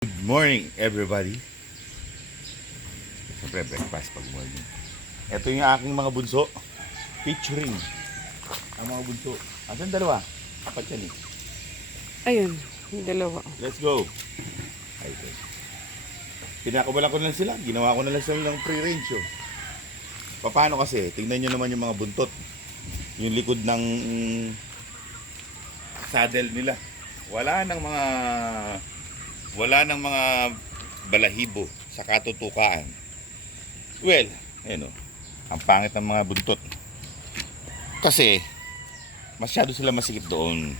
Good morning, everybody. Siyempre, breakfast pag morning. Ito yung aking mga bunso. Featuring ang mga bunso. Asan dalawa? Apat yan eh. Ayun, yung dalawa. Let's go. Ay, okay. Pinakabalan ko na lang sila. Ginawa ko na lang sila ng free range. Oh. Paano kasi? Tingnan nyo naman yung mga buntot. Yung likod ng saddle nila. Wala nang mga balahibo sa katutukaan. Well, ayun o. Ang pangit ng mga buntot. Kasi, masyado sila masikip doon.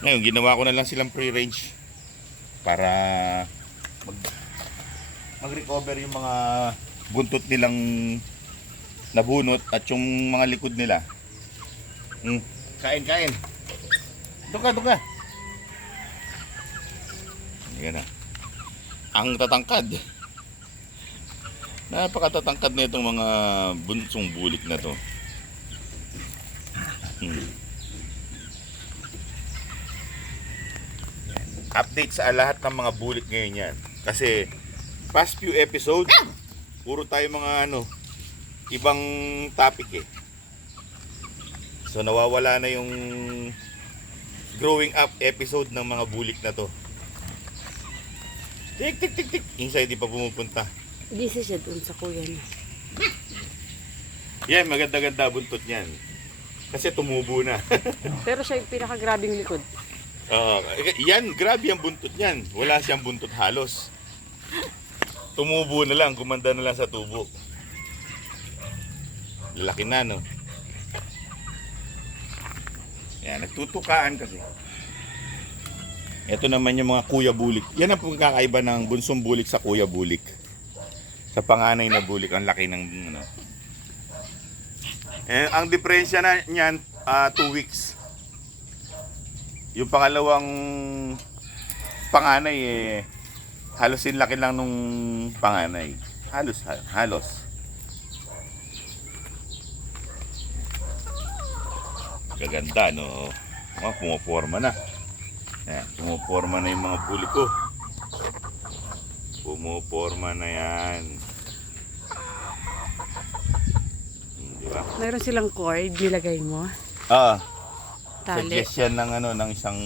Ngayon, ginawa ko na lang silang free range para mag-recover yung mga buntot nilang nabunot at yung mga likod nila. Kain. Doon ka. Yan na. Ang tatangkad. Napakatatangkad na itong mga bunsong bulik na to. Update sa lahat ng mga bulik ngayon yan. Kasi past few episodes, puro tayo mga ibang topic eh. So nawawala na yung growing up episode ng mga bulik na to. Tik. Inside, di pa pumupunta. Busy siya doon sa kuya niya. Yan, maganda-ganda buntot niyan. Kasi tumubo na. Pero siya yung pinakagrabing likod. Yan, grabe ang buntot niyan. Wala siyang buntot halos. Tumubo na lang, kumanda na lang sa tubo. Lalaki na, no? Yan, nagtutukaan kasi. Ito naman yung mga kuya bulik. Yan ang pagkakaiba ng bunsong bulik sa kuya bulik. Sa panganay na bulik, ang laki ng ang diferensya na niyan, 2 weeks. Yung pangalawang panganay halos laki lang nung panganay. Halos. Gaganda, no? Pumaporma na. Ayan, pumuporma na yung mga bulik ko. Pumuporma na yan. Diba? Mayroon silang cord, nilagay mo. Tali. Suggestion ng isang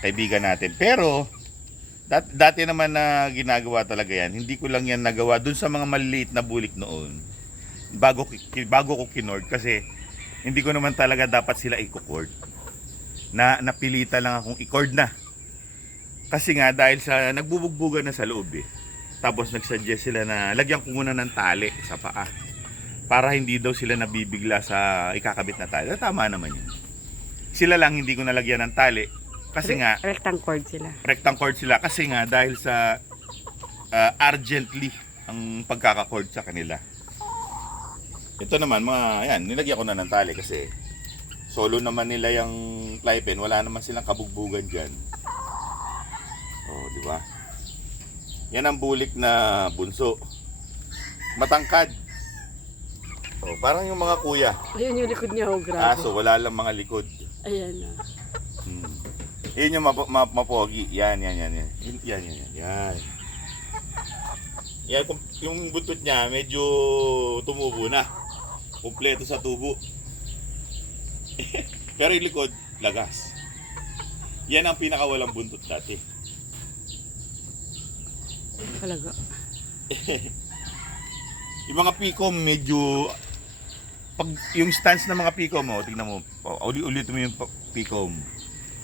kaibigan natin. Pero, dati naman na ginagawa talaga yan. Hindi ko lang yan nagawa dun sa mga maliliit na bulik noon. Bago ko kinord kasi hindi ko naman talaga dapat sila i-cord. Napilita lang akong i-cord na. Kasi nga dahil sa nagbubugbugan na sa loob eh. Tapos nagsuggest sila na lagyan ko muna ng tali sa paa. Para hindi daw sila nabibigla sa ikakabit na tali. Tama naman yun. Sila lang hindi ko nalagyan ng tali. Kasi nga rectang cord sila kasi nga dahil sa urgently ang pagkaka-cord sa kanila. Ito naman nilagyan ko na ng tali kasi solo naman nila yung fly pen, wala naman silang kabugbugan dyan. Di ba? Yan ang bulik na bunso. Matangkad. Parang yung mga kuya. Ayun yung likod niya, grabe. So wala lang mga likod. Ayan na. Yun yung mapogi. Yan. Yan. Yung buntot niya medyo tumubo na. Kumpleto sa tubo. Pero yung likod, lagas. Yan ang pinakawalang buntot dati. Talaga. Yung mga pikom medyo yung stance ng mga pikom mo, tingnan mo. Ulit mo yung pikom.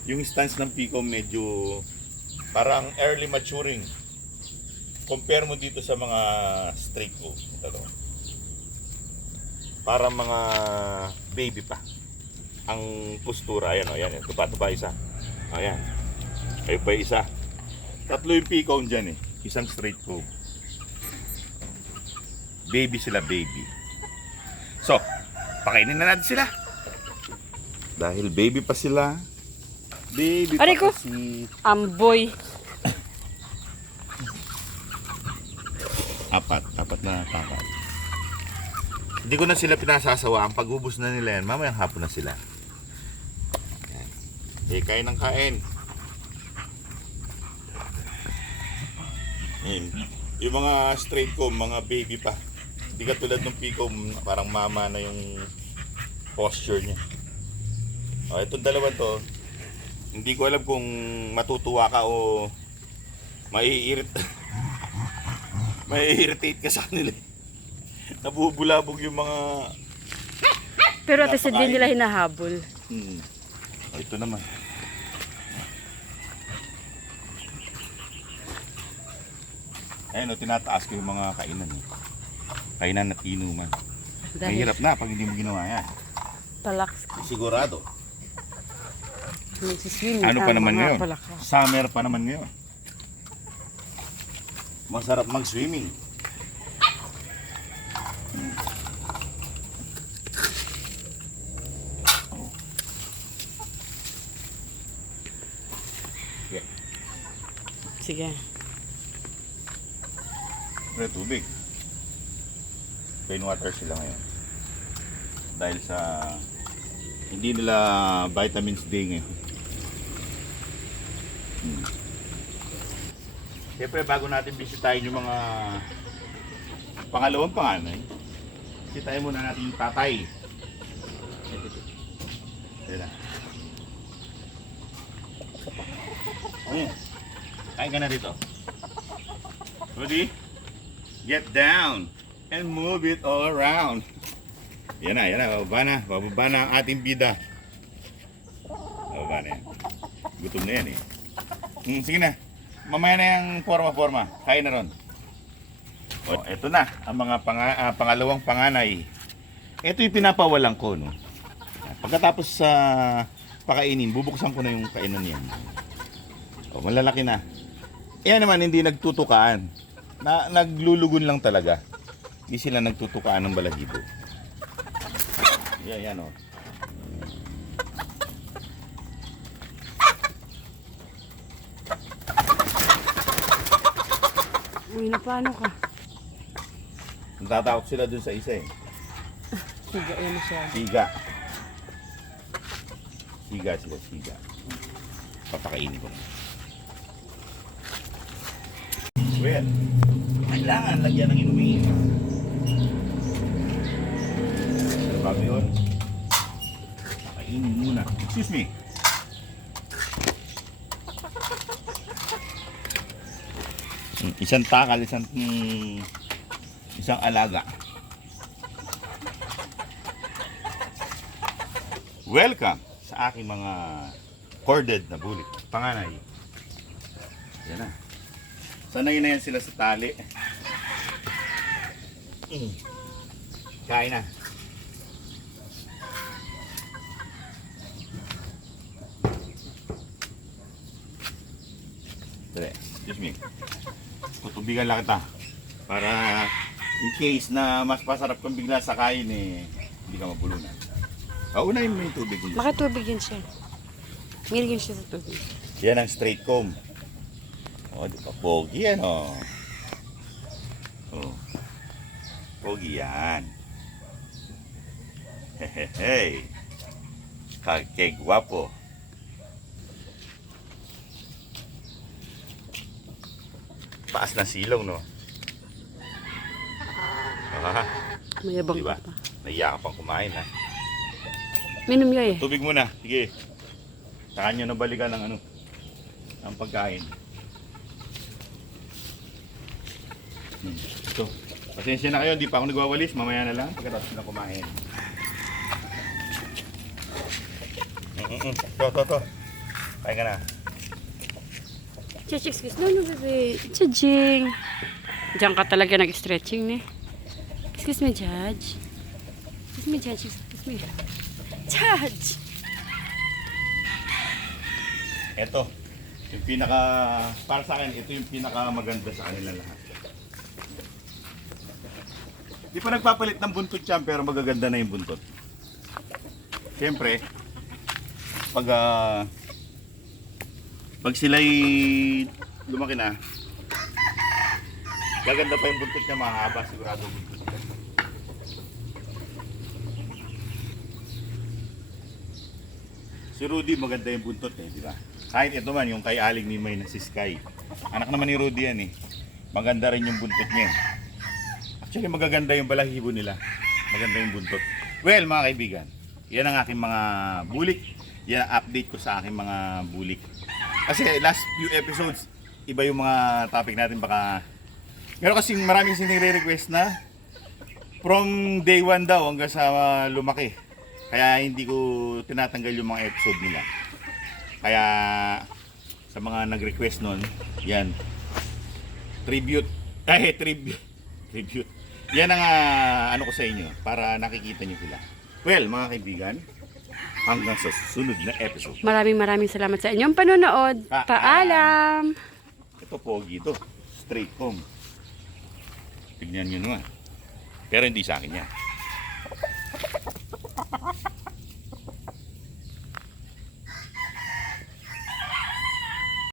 Yung stance ng pikom medyo parang early maturing. Compare mo dito sa mga straight ko. Ito. Para mga baby pa. Ang postura, ayan, tupa isa. Ayan. Ayun pa isa. Tatlo yung pikom dyan eh. Isang straight comb. Baby sila, baby. So, pakainin na natin sila. Dahil baby pa sila. Baby pa kasi. Amboy. Apat na tapat. Hindi ko na sila pinasasawa. Ang pag-ubos na nila yan, mamayang hapon na sila. Kain ng kain. Yun. Yung mga straight comb, mga baby pa. Hindi katulad ng Picom, parang mama na yung posture niya. O, itong dalawa to, hindi ko alam kung matutuwa ka o maiirritate ka sa kanila. Nabubulabog yung mga... Pero at least hindi nila hinahabol. O, ito naman. Ayun o, tinataas ko yung mga kainan. Kainan at inuman. Mahirap na pag hindi mo ginawa yan. Palaks. Sigurado. Nagsiswimming. Ano pa naman ngayon? Palaka. Summer pa naman ngayon. Masarap mag-swimming. Yeah. Sige. May tubig. Plain water sila ngayon. Dahil sa hindi nila vitamins D ngayon. Siyempre bago natin bisitahin yung mga pangalawang panganay, bisitahin muna natin yung tatay. Ayan na. Kain ka na dito. Ready? Get down and move it all around. Yan na, bababa na ang ating bida. Bababa na yan. Gutom na yan eh. Sige na, mamaya na yung forma-forma. Kain na ron. O, eto na, ang mga pangalawang panganay. Ito yung pinapawalan ko, no? Pagkatapos sa pakainin, bubuksan ko na yung kainan niyan. O, malalaki na. Yan naman, hindi nagtutukaan. Naglulugon lang talaga. Hindi sila nagtutukaan ng balahibo. Yan o. Uy, na paano ka? Natatakot sila dun sa isa eh. Siga, yan na siya. Siga. Siga sila, siga. Papakainin ko. Well, kailangan lagyan ng inumin. Bago yun, pakainin muna. Excuse me. Isang takal, isang alaga. Welcome sa aking mga corded na bulik. Panganay. Yan na. Sanay na yan sila sa tali. Kain na. Dali, excuse me. Tutubigan lang kita. Para in case na mas pasarap kang bigla sa kain eh, hindi ka mabulunan. Paunahin mo yung tubig niya. Bakit tubig yan siya? Ngilgin siya sa tubig. Yan ang straight comb. O, di ba? Pogi yan, o. O. Pogi yan. Hehehe. Kagwapo. Taas na silong, no? Ah, Mayabang diba? ka pa. Naiya ka pang kumain, ha? Minom niya eh. Tubig muna. Sige. Saka nyo nabalikan ng ano, ang pagkain. Ito. Pasensya na kayo, hindi pa ako nagwawalis. Mamaya na lang pagkatapos na kumain. To. Kain ka na. Chich, excuse. No, bebe. Chajing. Diyan ka talaga nag-stretching, ne? Excuse me, Judge. Excuse me, Judge. Excuse me. Judge! Ito. Yung pinaka, para sa akin, ito yung pinaka maganda sa kanila lahat. Di pa nagpapalit ng buntot yan, pero magaganda na yung buntot. Siyempre, pag sila'y lumaki na, gaganda pa yung buntot niya, mahaba, sigurado buntot niya. Si Rudy maganda yung buntot eh, di ba? Kahit ito man, yung kay Aling Nimay na si Sky. Anak naman ni Rudy yan eh. Maganda rin yung buntot niya. Actually, magaganda yung balahibo nila. Maganda yung buntot. Well, mga kaibigan, yan ang aking mga bulik. Yan ang update ko sa aking mga bulik. Kasi last few episodes, iba yung mga topic natin. Baka meron kasing maraming sinire-request na from day 1 daw hanggang sa lumaki. Kaya hindi ko tinatanggal yung mga episode nila. Kaya sa mga nag-request nun, yan. Tribute. Tribute. Yan ang ano ko sa inyo para nakikita nyo sila. Well, mga kaibigan, hanggang sa susunod na episode. Maraming salamat sa inyong panonood. Paalam! Ito pogi to. Straight home. Tignan nyo naman. Pero hindi sa akin yan.